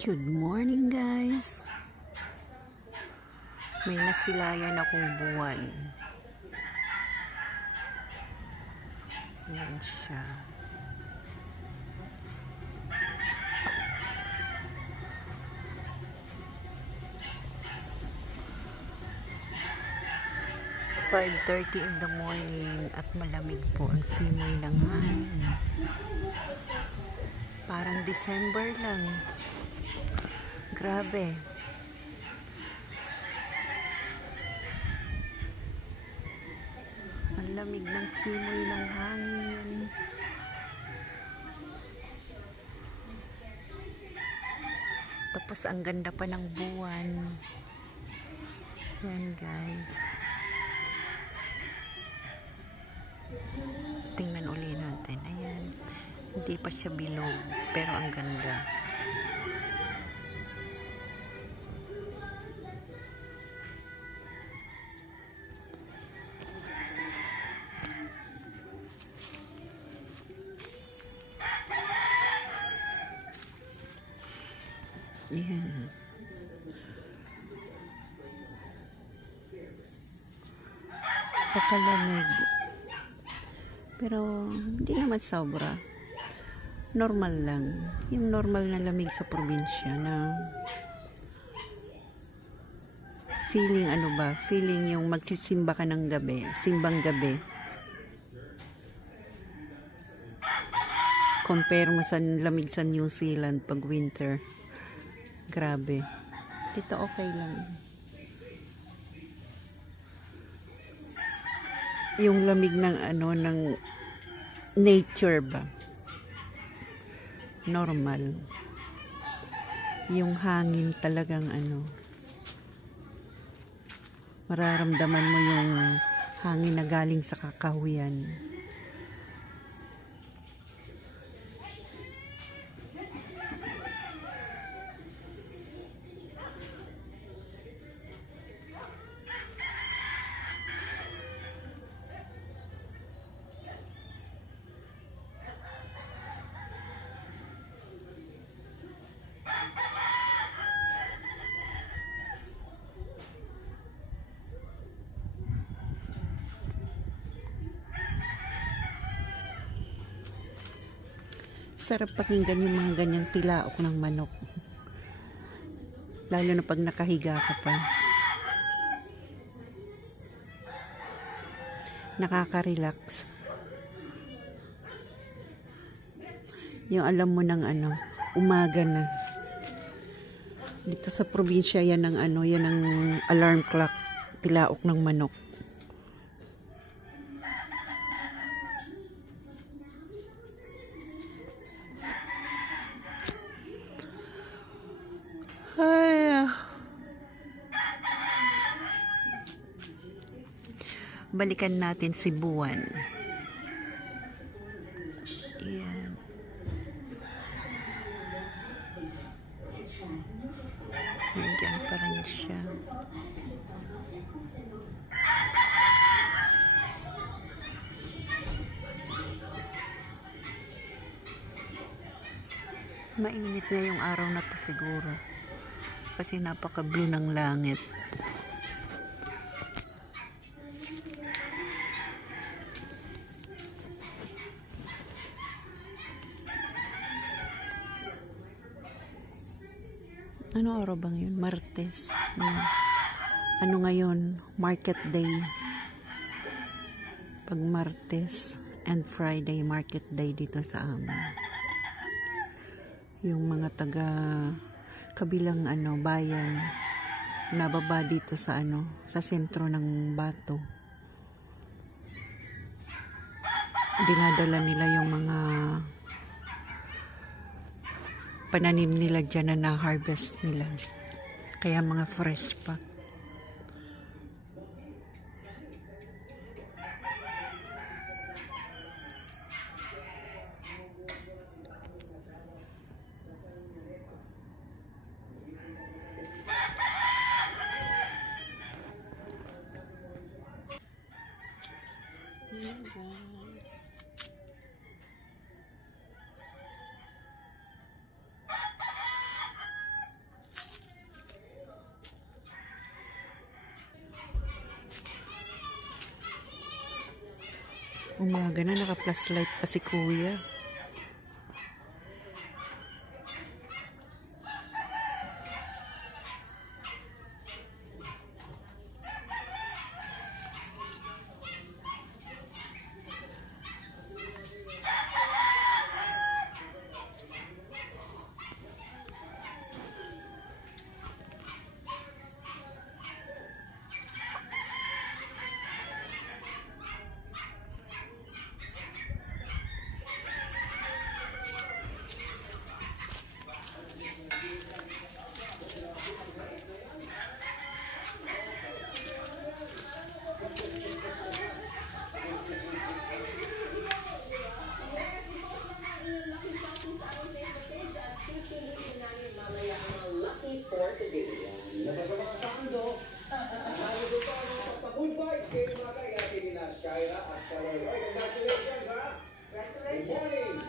Good morning, guys. May nasilayan akong buwan. Yan siya. "5:30 in the morning at malamig po ang simoy ng hangin. Parang December lang. Grabe. Ang lamig ng simoy ng hangin. Tapos ang ganda pa ng buwan. Yan, guys. Tingnan uli natin. Ayan. Hindi pa siya bilog, pero ang ganda. Ayan. Pakalamig. Pero hindi naman sobra. Normal lang. Yung normal na lamig sa probinsya na feeling feeling yung magsisimba ka ng gabi, simbang gabi. Compare mo sa lamig sa New Zealand pag winter. Grabe. Dito okay lang. Yung lamig ng ng nature ba? Normal. Yung hangin talagang mararamdaman mo yung hangin na galing sa kakahuyan. Sarap pakinggan yung mga ganyang tilaok ng manok. Lalo na pag nakahiga ka pa. Nakaka-relax. Yung alam mo ng umaga na. Dito sa probinsya yan ang yan ang alarm clock, tilaok ng manok. Balikan natin si buwan. Ayan. Nandiyan pa rin siya. Mainit na yung araw na to siguro. Kasi napaka-blue ng langit. Ano araw bang yun? Martes. Ano ngayon? Market day. Pag Martes and Friday, market day dito sa amin. Yung mga taga kabilang bayan nababa dito sa sa sentro ng Bato. Dinadala nila yung mga pananim nila dyan na na-harvest nila. Kaya mga fresh pa. Hey guys. Umaga na, naka-flashlight pa si kuya. Good vibes kayo mga kaya nila Shaira at Carol. Congratulations ha! Good morning!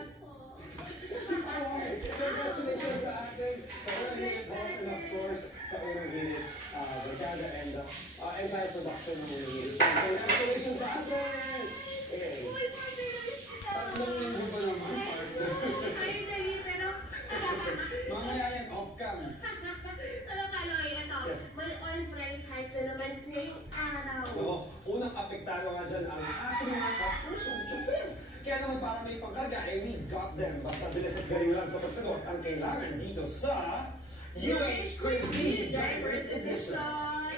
Congratulations sa ating sa unang unit boss and of course sa unang unit Brigada and entire production ng unang unit. Congratulations sa ating! Tatlong linggo pa naman, partner. Ayun dali, pero... Mamaya yan, off-cam. Alam ka, Loy, ito. All friends, kahit na naman great araw. Oo, unang apektado nga dyan ang ating mga kapusong chupin. Kaya naman para may pangkarga, we got them. Basta bilis at galing lang sa pagsagot ang kailangan dito sa UH Crispy Diapers Edition.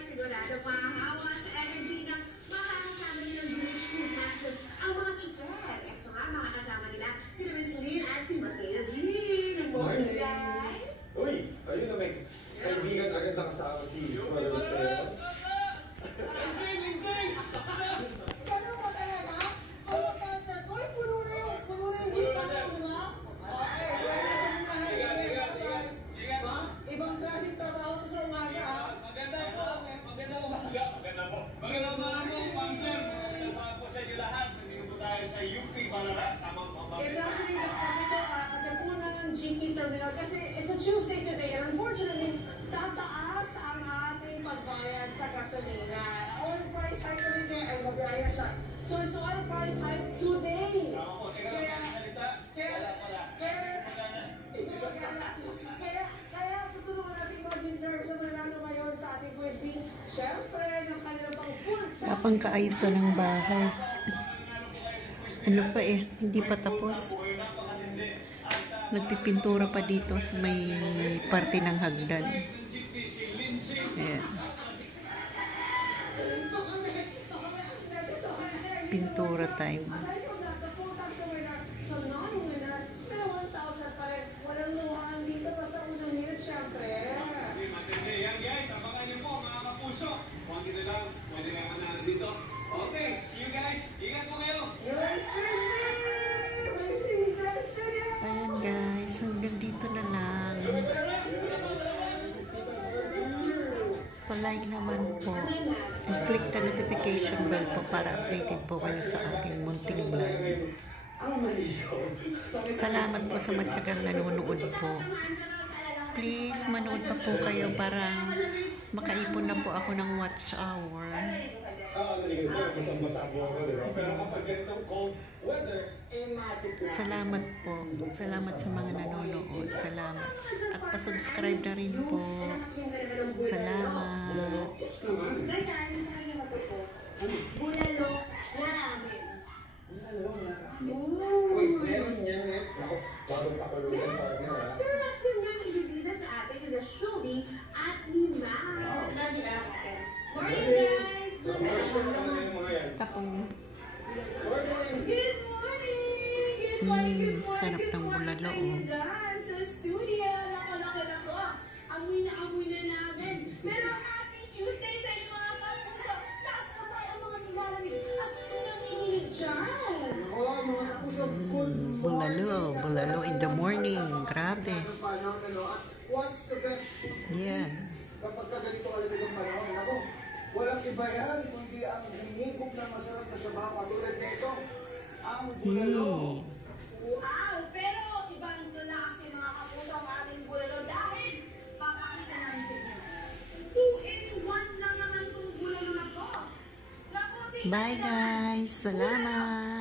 Sigurado mahahawa sa energy ng mga kasama nilang UH Quiz Master ang mga chupin. Ito nga, mga kasama nila, sila Miss Lynn at si Matilda G. Good morning, guys! Uy, ayun na may kaibigan agad na kasama si Brother Mateo. Ganun ba talaga? Ang partner ko, puno na yung jeep ako, di ba? Okay, wala na siyang mahal. Diba? Ibang klaseng trabaho ko sa umaga, ha? Magandang umaga, Ma'am Sir. Magandang po sa inyo lahat. Nandito po tayo sa UP Ballarat. Tamang It's actually ito, katapunan GP Terminal kasi it's a Tuesday today and unfortunately, tataas ang ating pagbayad sa gasolina. Oil price hike ulit ay mabiyaya siya. So it's oil price hike today. Tama po, teka lang, salita. Hindi magana. Kaya tutulungan natin mag-in terms sa mananalo ngayon sa ating quiz bee. Siyempre, ng kanilang pang full Tapang kaayusan ng bahay. Ano pa eh, hindi pa tapos. Nagpipintura pa dito sa may parte ng hagdan. Ayan. Pintura time. Aside from that, the full tax winner sa non-winner, may 1,000 pa rin. Walang luhaan dito basta unang minute, syempre. Matindi yan guys, abangan niyo po mga kapuso. Kung dito lang, pwede nga manalo dito. Okay, see you guys. Ingat po kayo. Yours truly! May CJ Studio! Ayan guys, hanggang dito na lang. Pa-like naman po. Click the notification bell po para updated po kayo sa aking munting vlog. Salamat po sa matyagang nanonood po. Please, manood pa po kayo para makaipon na po ako ng watch hour. Pero kapag ganitong cold weather, Salamat po. Salamat sa mga nanonood. Salamat. At pa-subscribe na rin po. Salamat. Ganyan, kasi matupos. Bulalo na ramen. Uy, meron yan eh. Ako, bagong pakulugan partner ha. Pero after nga, nagbibida sa atin yung Shubi at Lima. Love you, Ate. Morning, guys! Good morning! Tapong Good morning! Good morning, good morning, sarap good ng morning bulalo, kayo dyan sa studio. Nako. Amoy na namin. Pero happy Tuesday sa inyo mga kapuso. Taas na tayo ang mga nilalamig at nanginginig dyan. Ako, mga kapuso, good bulalo in the morning. Grabe. panahon, at what's the best Yeah. kapag ganito kalamig ang panahon? Ako, walang iba yan, kundi ang hinigop na masarap na sabaw katulad nito. Ang bulalo. Wow! Pero ibang klase mga kapuso ang aming bulalo dahil papakita namin sa inyo. 2-in-1 lang naman itong bulalo na to. Naku, tingnan Bye nyo naman. guys. Salamat.